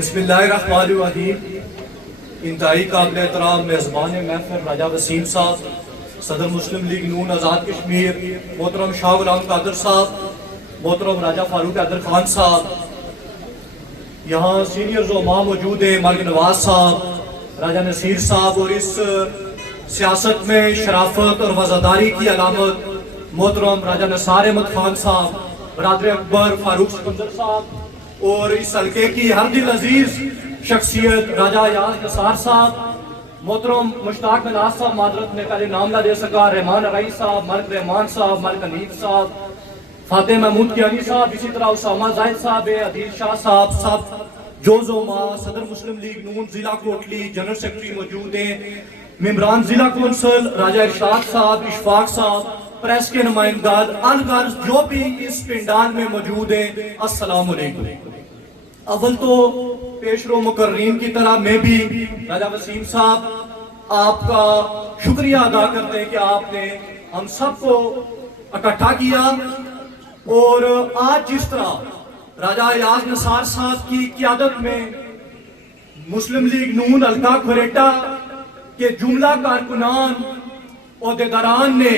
बिस्मिल्लाहिर्रहमानिर्रहीम। इंतहाई काबिल एहतराम मेज़बान महफ़िल राजा वसीम साहब, सदर मुस्लिम लीग नून आज़ाद कश्मीर मोहतरम शाह गुलाम कादर साहब, मोहतरम राजा फारूक हैदर खान साहब, यहाँ सीनियर ज़ुमा मौजूद हैं, मलिक नवाज साहब, राजा नसीर साहब, और इस सियासत में शराफत और वज़ादारी की अलामत मोहतरम राजा नसार अहमद खान साहब, बरादर अकबर फारूक सिकंदर साहब, और इस हल्के की हर दिल अजीज शख्सियत राजा याज नसार साहब, मोहतरम मुश्ताक नवाज साहब, मादरत में पहले नाम ना दे सका, रहमान रईस साहब, मलिक रहमान साहब, मलिक हनीफ साहब, फाते महमूद कियानी साहब, इसी तरह उसामा जाहिद साहब, अदील शाह साहब, सब जोमा सदर मुस्लिम लीग नून जिला कोटली जनरल सेक्रेटरी मौजूद हैं, मेम्बरान जिला कौंसल राजा इरशाद साहब, इशफाक साहब, प्रेस के नुमाइंदार अलगर्ज जो भी इस पिंडाल में मौजूद हैं, अस्सलाम वालेकुम। अव्वल तो पेशरो मुकर्रीन की तरह मैं भी राजा वसीम साहब आपका शुक्रिया अदा करते हैं कि आपने हम सबको इकट्ठा किया, और आज जिस तरह राजा याज नसार साहब की क़ियादत में मुस्लिम लीग नून हल्का खुरेटा के जुमला कारकुनान ओहदेदारान ने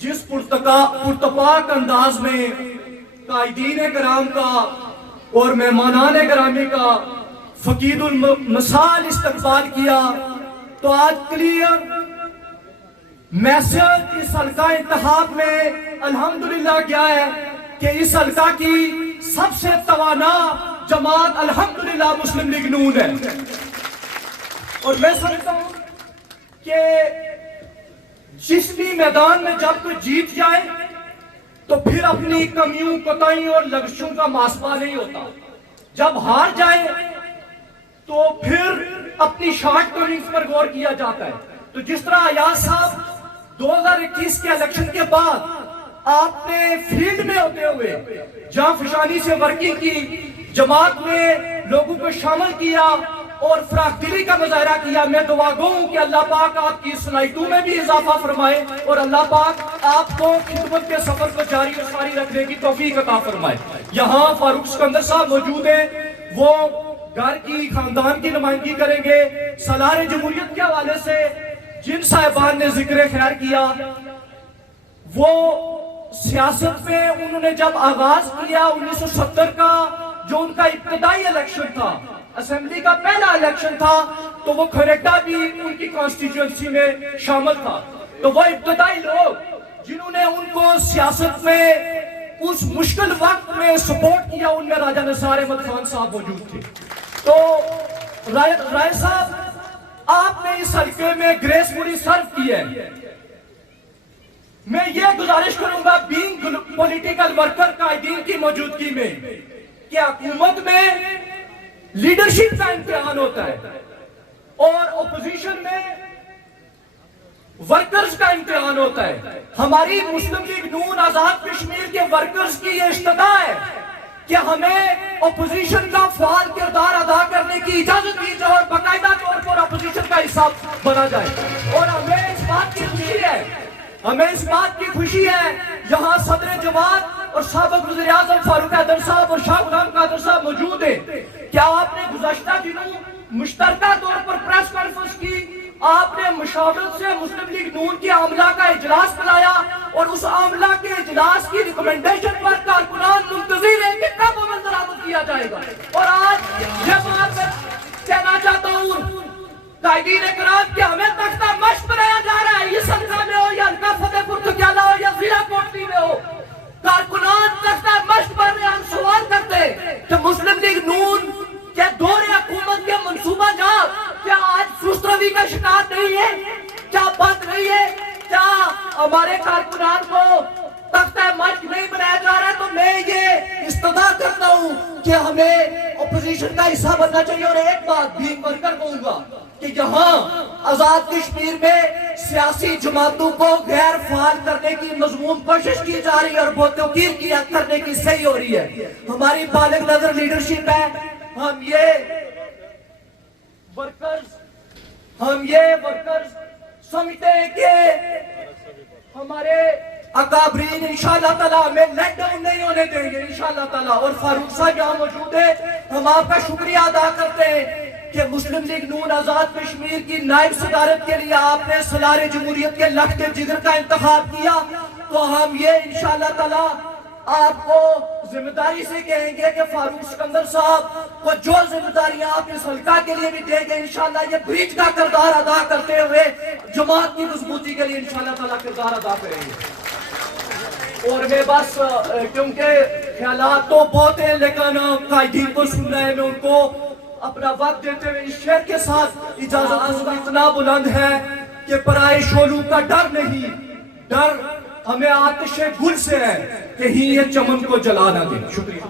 जिस पुरतपाक अंदाज में कायदीन कराम का और मेहमानान करामी का फकीदुल मिसाल इस्तकबाल किया, तो आज क्लियर मैसेज इस हल्का इंतखाब में अल्हम्दुलिल्लाह गया है कि इस हल्का की सबसे तवाना जमात अल्हम्दुलिल्लाह मुस्लिम लीग नून है। और मैं समझता हूं कि जिस भी मैदान में जब कोई जीत जाए तो फिर अपनी कमियों कोताहियों और लक्ष्यों का मासपा नहीं होता, जब हार जाए तो फिर अपनी शॉर्ट कमिंग्स पर गौर किया जाता है। तो जिस तरह अयाज साहब 2021 के इलेक्शन के बाद आपने फील्ड में होते हुए जहां फिशानी से वर्किंग की, जमात में लोगों को शामिल किया और फराखदिली का मुजाहरा किया, मैं दुआ गो हूं कि अल्लाह पाक आपकी सलाहियतों में भी इजाफा फरमाए और अल्लाह पाक आपको खिदमत के सफर को जारी और सारी रखने की तौफीक अता फरमाए। यहाँ फारूक सिकंदर साहब मौजूद हैं, वो घर की खानदान की नुमाइंदगी करेंगे। सलार जमहूरियत के हवाले से जिन साहिबान ने जिक्र खैर किया, वो सियासत में उन्होंने जब आगाज किया 1970 का, जो उनका इब्तदाई इलेक्शन था, असेंबली का पहला इलेक्शन था, तो वो खरेटा भी उनकी कॉन्स्टिट्यूएंसी में शामिल था। तो वो इब्तदाई लोग जिन्होंने उनको सियासत में उस मुश्किल वक्त में सपोर्ट किया, उनमें राजा नसार अहमद खान साहब मौजूद थे। तो राय साहब, आपने इस हल्के में ग्रेसफुली सर्व किया है। मैं ये गुजारिश करूंगा बीइंग पॉलिटिकल वर्कर कायदीन की मौजूदगी में कि हुकूमत में लीडरशिप का इम्तिहान होता है और ओपोजिशन में वर्कर्स का इम्तिहान होता है। हमारी मुस्लिम लीग नून आजाद कश्मीर के वर्कर्स की यह इस्तदा है कि हमें ओपोजिशन का फाल किरदार अदा करने की इजाजत दी जाए और बाकायदा तौर पर ओपोजिशन का हिस्सा बना जाए। और हमें इस बात की खुशी है, यहाँ सदर जमात और साबिक वज़ीर-ए-आज़म फारूक हैदर साहब और शाह गुलाम कादर साहब मौजूद हैं। क्या आपने गुज़श्ता दिनों मुश्तरका तौर पर प्रेस कॉन्फ्रेंस की, आपने मुशावरत से मुस्लिम लीग नून के आमला का इजलास बुलाया और उस आमला के इजलास की रिकमेंडेशन पर कारकुनान मुंतज़िर है कि कब अमल दरामद किया जाएगा। और आज ये बात मैं कहना चाहता हूँ कायदीन कराम कि हमें तख्ता मश्क बनाया जा रहा है, इस हल्का में हो या हल्का फतेहपुर तुग्याला हो या जिला कोटली में हो, कारकुनान तख्ता मश्क पर हम सवाल करते कि मुस्लिम लीग नून क्या दौरे हुकूमत के मंसूबा जात क्या आज फुसरवी का शिकार नहीं है, क्या बंद नहीं है, क्या हमारे कारकुनान को तख्ता मश्क नहीं बनाया जा रहा है। तो मैं ये इस्तदा करता हूँ कि हमें ओपोजिशन का हिस्सा बनना चाहिए। और एक बात भी बनकर कहूंगा कि यहाँ आजाद कश्मीर में सियासी जमातों को गैर फाल करने की मजमून कोशिश की जा रही है और बोतौकीर की करने की सही हो रही है। हमारी बालिग नजर लीडरशिप है, हम ये वर्कर्स समझते हैं कि हमारे अकाबरीन इंशाअल्लाह ताला हमें लेट डाउन नहीं होने देंगे इंशाअल्लाह ताला। और फारूक साहब यहाँ मौजूद है, हम आपका शुक्रिया अदा करते हैं कि मुस्लिम लीग नून आजाद कश्मीर की नायब सदारत के लिए आपने सलारे जमहूरियत के लखते जिगर का इंतखाब किया। तो हम ये इंशाअल्लाह ताला आपको जिम्मेदारी से कहेंगे कि फारूक सिकंदर साहब को जो जिम्मेदारियां आप इस हल्का के लिए भी देंगे इंशाअल्लाह ये ब्रिज का किरदार अदा करते हुए जमात की मजबूती के लिए इंशाअल्लाह ताला किरदार अदा करेंगे। और मैं बस क्योंकि ख्यालात तो बहुत है लेकिन कायदीन को सुनना है, मैं उनको अपना वक्त देते हुए इस शेर के साथ इजाजत इतना बुलंद है कि पराए शोलू का डर नहीं, डर हमें आतिश गुल से है कि ही ये चमन को जला ना दे। शुक्रिया।